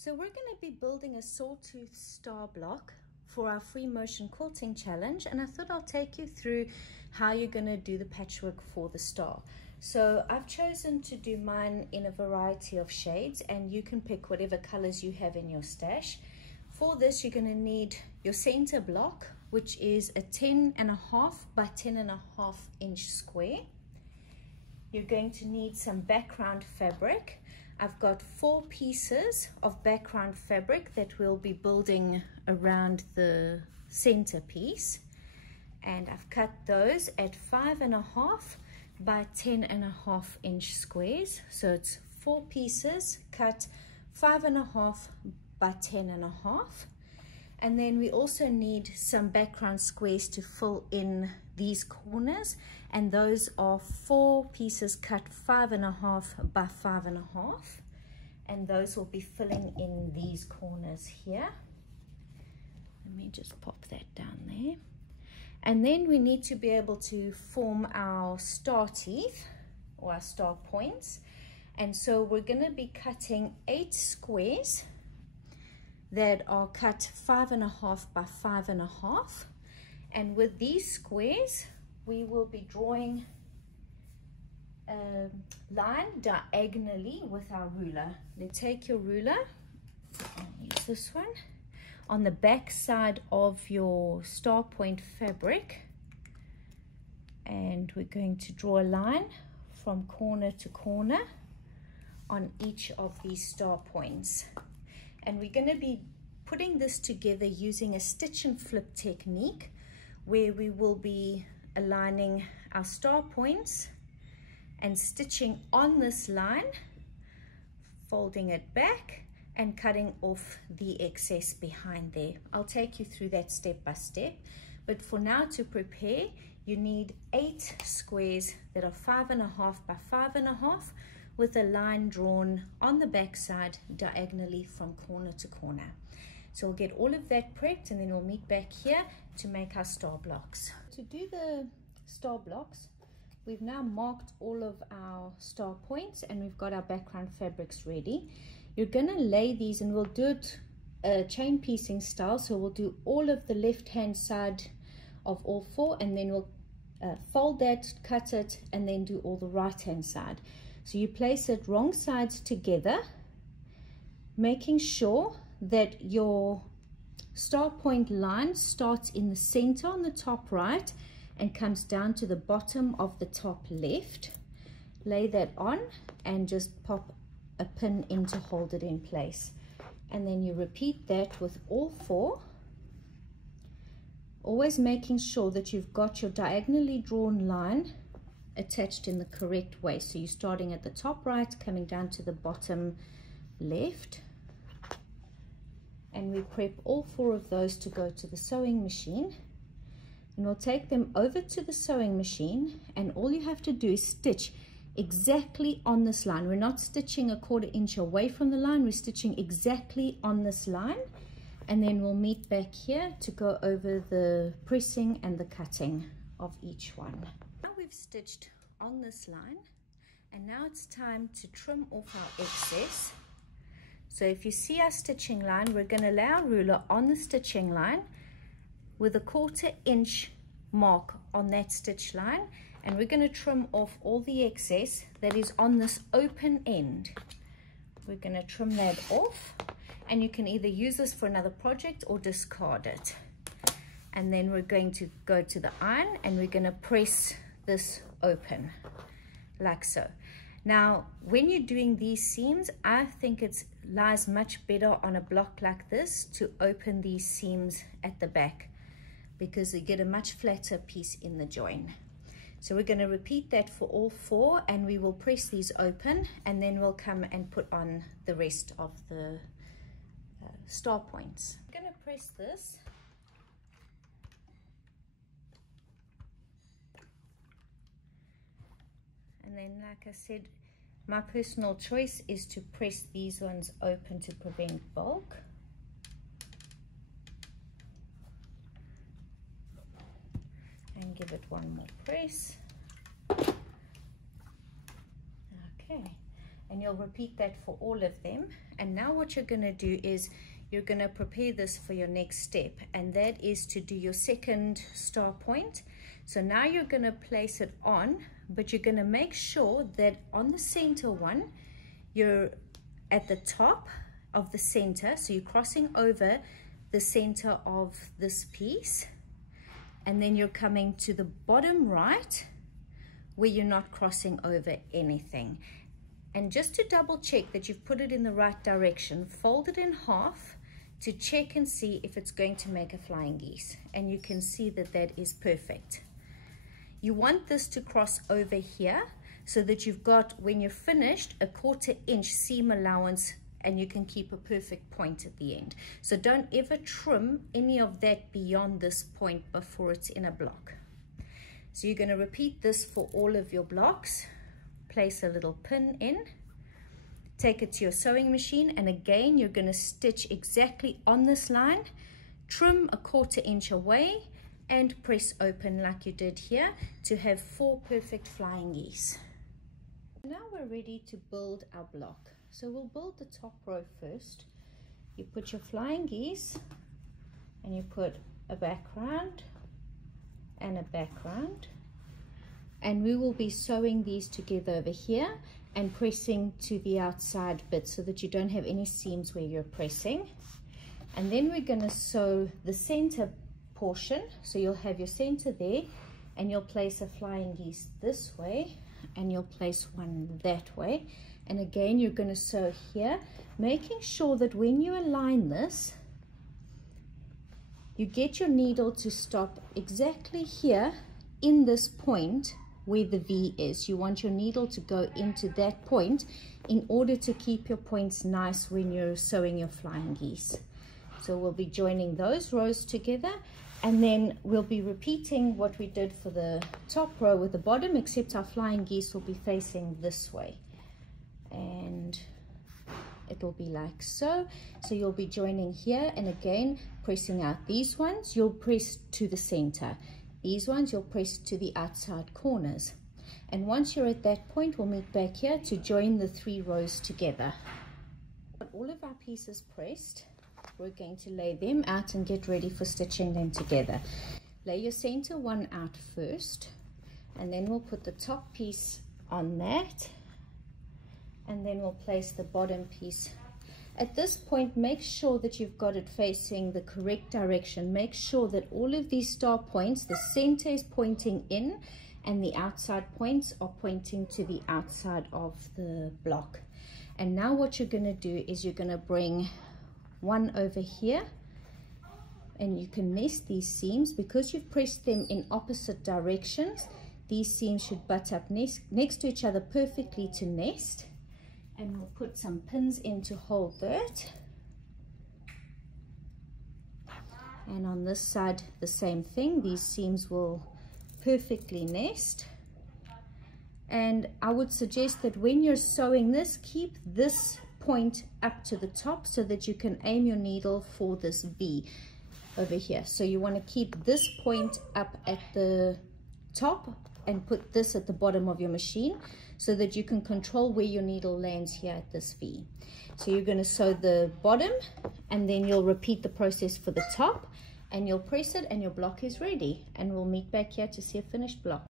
So we're going to be building a SawTooth star block for our free motion quilting challenge, and I thought I'll take you through how you're going to do the patchwork for the star. So I've chosen to do mine in a variety of shades, and you can pick whatever colors you have in your stash. For this, you're going to need your center block, which is a 10.5 by 10.5 inch square. You're going to need some background fabric. I've got 4 pieces of background fabric that we'll be building around the center piece, and I've cut those at 5.5 by 10.5 inch squares. So it's 4 pieces cut 5.5 by 10.5. And then we also need some background squares to fill in these corners, and those are 4 pieces cut 5.5 by 5.5, and those will be filling in these corners here. Let me just pop that down there. And then we need to be able to form our star teeth or our star points, and so we're going to be cutting 8 squares that are cut 5.5 by 5.5, and with these squares we will be drawing a line diagonally with our ruler. Now take your ruler, I'll use this one, on the back side of your star point fabric, and we're going to draw a line from corner to corner on each of these star points. And we're going to be putting this together using a stitch and flip technique, where we will be aligning our star points and stitching on this line, folding it back and cutting off the excess behind there. I'll take you through that step by step, but for now, to prepare, you need 8 squares that are 5.5 by 5.5 with a line drawn on the back side diagonally from corner to corner. So we'll get all of that prepped, and then we'll meet back here to make our star blocks. To do the star blocks, we've now marked all of our star points and we've got our background fabrics ready. You're going to lay these, and we'll do it chain piecing style. So we'll do all of the left hand side of all 4, and then we'll fold that, cut it, and then do all the right hand side. So you place it wrong sides together, making sure that your star point line starts in the center on the top right and comes down to the bottom of the top left. Lay that on and just pop a pin in to hold it in place. And then you repeat that with all 4, always making sure that you've got your diagonally drawn line attached in the correct way. So you're starting at the top right, coming down to the bottom left, and we prep all 4 of those to go to the sewing machine, and we'll take them over to the sewing machine, and all you have to do is stitch exactly on this line. We're not stitching a 1/4 inch away from the line, we're stitching exactly on this line, and then we'll meet back here to go over the pressing and the cutting of each one. Now we've stitched on this line, and now it's time to trim off our excess. So if you see our stitching line, we're going to lay our ruler on the stitching line with a 1/4 inch mark on that stitch line, and we're going to trim off all the excess that is on this open end. We're going to trim that off, and you can either use this for another project or discard it. And then we're going to go to the iron, and we're going to press this open like so. Now when you're doing these seams, I think it lies much better on a block like this to open these seams at the back, because you get a much flatter piece in the join. So we're going to repeat that for all 4, and we will press these open, and then we'll come and put on the rest of the star points. I'm going to press this. And then, like I said, my personal choice is to press these ones open to prevent bulk. And give it one more press. Okay. And you'll repeat that for all of them. And now what you're going to do is you're going to prepare this for your next step, and that is to do your second star point. So now you're going to place it on, but you're going to make sure that on the center one, you're at the top of the center, so you're crossing over the center of this piece, and then you're coming to the bottom right where you're not crossing over anything. And just to double check that you've put it in the right direction, fold it in half to check and see if it's going to make a flying geese. And you can see that that is perfect. You want this to cross over here so that you've got, when you're finished, a 1/4 inch seam allowance, and you can keep a perfect point at the end. So don't ever trim any of that beyond this point before it's in a block. So you're going to repeat this for all of your blocks. Place a little pin in, take it to your sewing machine, and again you're going to stitch exactly on this line, trim a 1/4 inch away, and press open like you did here to have 4 perfect flying geese. Now we're ready to build our block. So we'll build the top row first. You put your flying geese, and you put a background and a background, and we will be sewing these together over here and pressing to the outside bit so that you don't have any seams where you're pressing. And then we're going to sew the center portion, so you'll have your center there, and you'll place a flying geese this way, and you'll place one that way. And again you're going to sew here, making sure that when you align this, you get your needle to stop exactly here in this point where the V is. You want your needle to go into that point in order to keep your points nice when you're sewing your flying geese. So we'll be joining those rows together, and then we'll be repeating what we did for the top row with the bottom, except our flying geese will be facing this way. And it'll be like so. So you'll be joining here, and again pressing out these ones, you'll press to the center. These ones you'll press to the outside corners. And once you're at that point, we'll meet back here to join the 3 rows together. All of our pieces pressed, we're going to lay them out and get ready for stitching them together. Lay your center one out first, and then we'll put the top piece on that, and then we'll place the bottom piece. At this point, make sure that you've got it facing the correct direction. Make sure that all of these star points, the center is pointing in and the outside points are pointing to the outside of the block. And now what you're going to do is you're going to bring one over here, and you can nest these seams. Because you've pressed them in opposite directions, these seams should butt up next to each other perfectly to nest. And we'll put some pins in to hold that. And on this side the same thing, these seams will perfectly nest. And I would suggest that when you're sewing this, keep this point up to the top so that you can aim your needle for this V over here. So you want to keep this point up at the top and put this at the bottom of your machine so that you can control where your needle lands here at this V. So you're going to sew the bottom, and then you'll repeat the process for the top, and you'll press it, and your block is ready. And we'll meet back here to see a finished block.